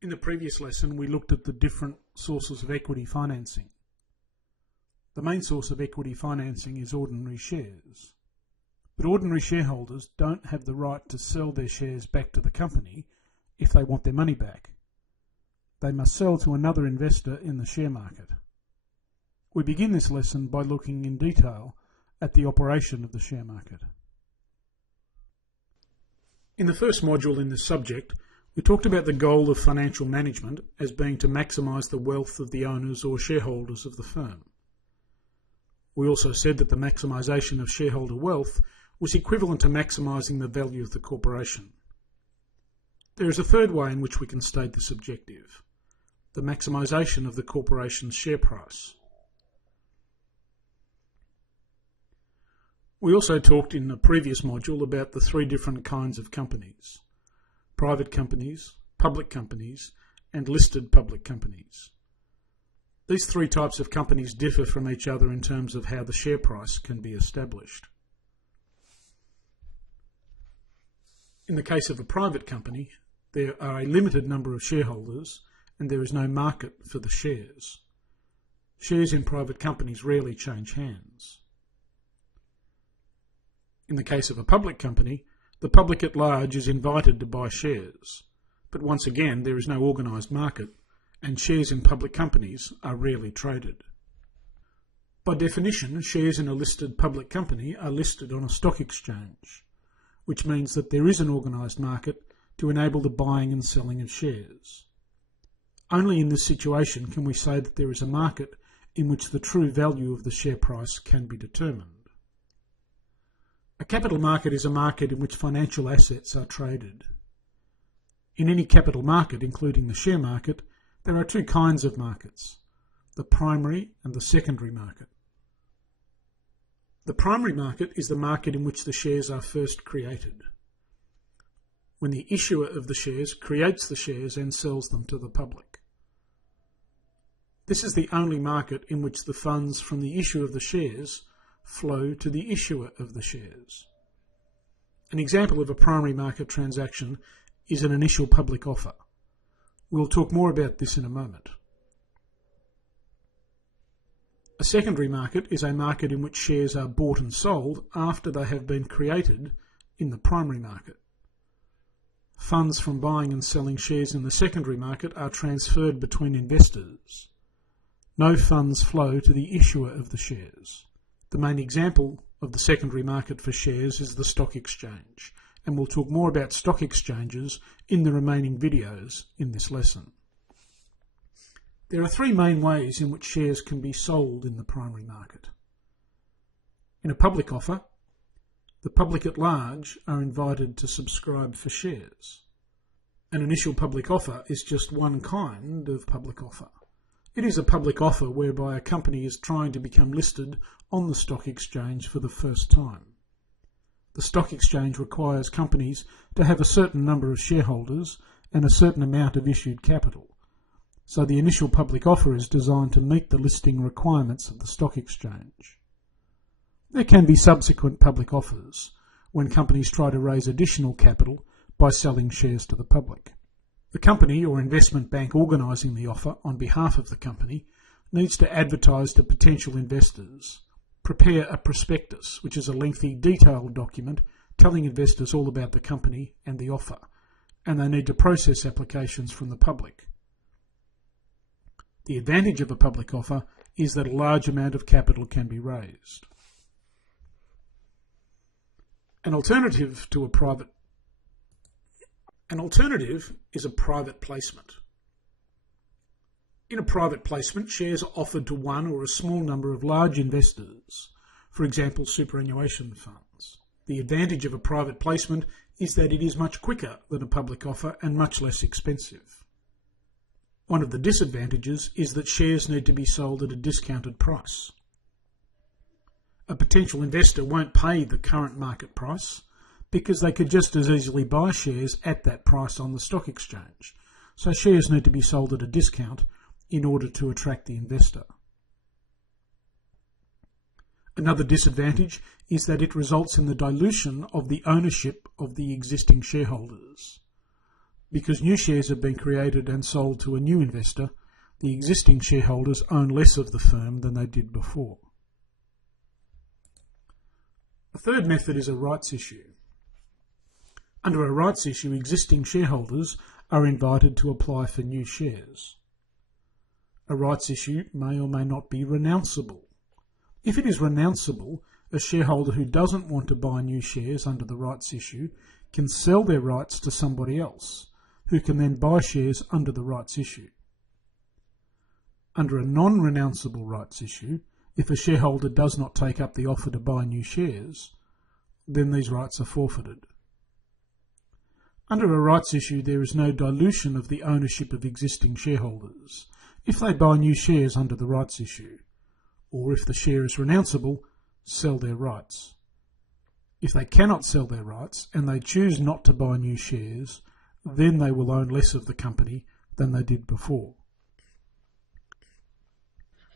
In the previous lesson, we looked at the different sources of equity financing. The main source of equity financing is ordinary shares. But ordinary shareholders don't have the right to sell their shares back to the company if they want their money back. They must sell to another investor in the share market. We begin this lesson by looking in detail at the operation of the share market. In the first module in this subject, we talked about the goal of financial management as being to maximise the wealth of the owners or shareholders of the firm. We also said that the maximisation of shareholder wealth was equivalent to maximising the value of the corporation. There is a third way in which we can state this objective: the maximisation of the corporation's share price. We also talked in the previous module about the three different kinds of companies: private companies, public companies, and listed public companies. These three types of companies differ from each other in terms of how the share price can be established. In the case of a private company, there are a limited number of shareholders and there is no market for the shares. Shares in private companies rarely change hands. In the case of a public company, the public at large is invited to buy shares, but once again there is no organised market and shares in public companies are rarely traded. By definition, shares in a listed public company are listed on a stock exchange, which means that there is an organised market to enable the buying and selling of shares. Only in this situation can we say that there is a market in which the true value of the share price can be determined. A capital market is a market in which financial assets are traded. In any capital market, including the share market, there are two kinds of markets: the primary and the secondary market. The primary market is the market in which the shares are first created, when the issuer of the shares creates the shares and sells them to the public. This is the only market in which the funds from the issue of the shares flow to the issuer of the shares. An example of a primary market transaction is an initial public offer. We'll talk more about this in a moment. A secondary market is a market in which shares are bought and sold after they have been created in the primary market. Funds from buying and selling shares in the secondary market are transferred between investors. No funds flow to the issuer of the shares. The main example of the secondary market for shares is the stock exchange, and we'll talk more about stock exchanges in the remaining videos in this lesson. There are three main ways in which shares can be sold in the primary market. In a public offer, the public at large are invited to subscribe for shares. An initial public offer is just one kind of public offer. It is a public offer whereby a company is trying to become listed on the stock exchange for the first time. The stock exchange requires companies to have a certain number of shareholders and a certain amount of issued capital. So the initial public offer is designed to meet the listing requirements of the stock exchange. There can be subsequent public offers when companies try to raise additional capital by selling shares to the public. The company or investment bank organising the offer on behalf of the company needs to advertise to potential investors, prepare a prospectus, which is a lengthy, detailed document telling investors all about the company and the offer, and they need to process applications from the public. The advantage of a public offer is that a large amount of capital can be raised. An alternative is a private placement. In a private placement, shares are offered to one or a small number of large investors, for example, superannuation funds. The advantage of a private placement is that it is much quicker than a public offer and much less expensive. One of the disadvantages is that shares need to be sold at a discounted price. A potential investor won't pay the current market price because they could just as easily buy shares at that price on the stock exchange. So shares need to be sold at a discount in order to attract the investor. Another disadvantage is that it results in the dilution of the ownership of the existing shareholders. Because new shares have been created and sold to a new investor, the existing shareholders own less of the firm than they did before. The third method is a rights issue. Under a rights issue, existing shareholders are invited to apply for new shares. A rights issue may or may not be renounceable. If it is renounceable, a shareholder who doesn't want to buy new shares under the rights issue can sell their rights to somebody else, who can then buy shares under the rights issue. Under a non-renounceable rights issue, if a shareholder does not take up the offer to buy new shares, then these rights are forfeited. Under a rights issue, there is no dilution of the ownership of existing shareholders if they buy new shares under the rights issue, or if the share is renounceable, sell their rights. If they cannot sell their rights and they choose not to buy new shares, then they will own less of the company than they did before.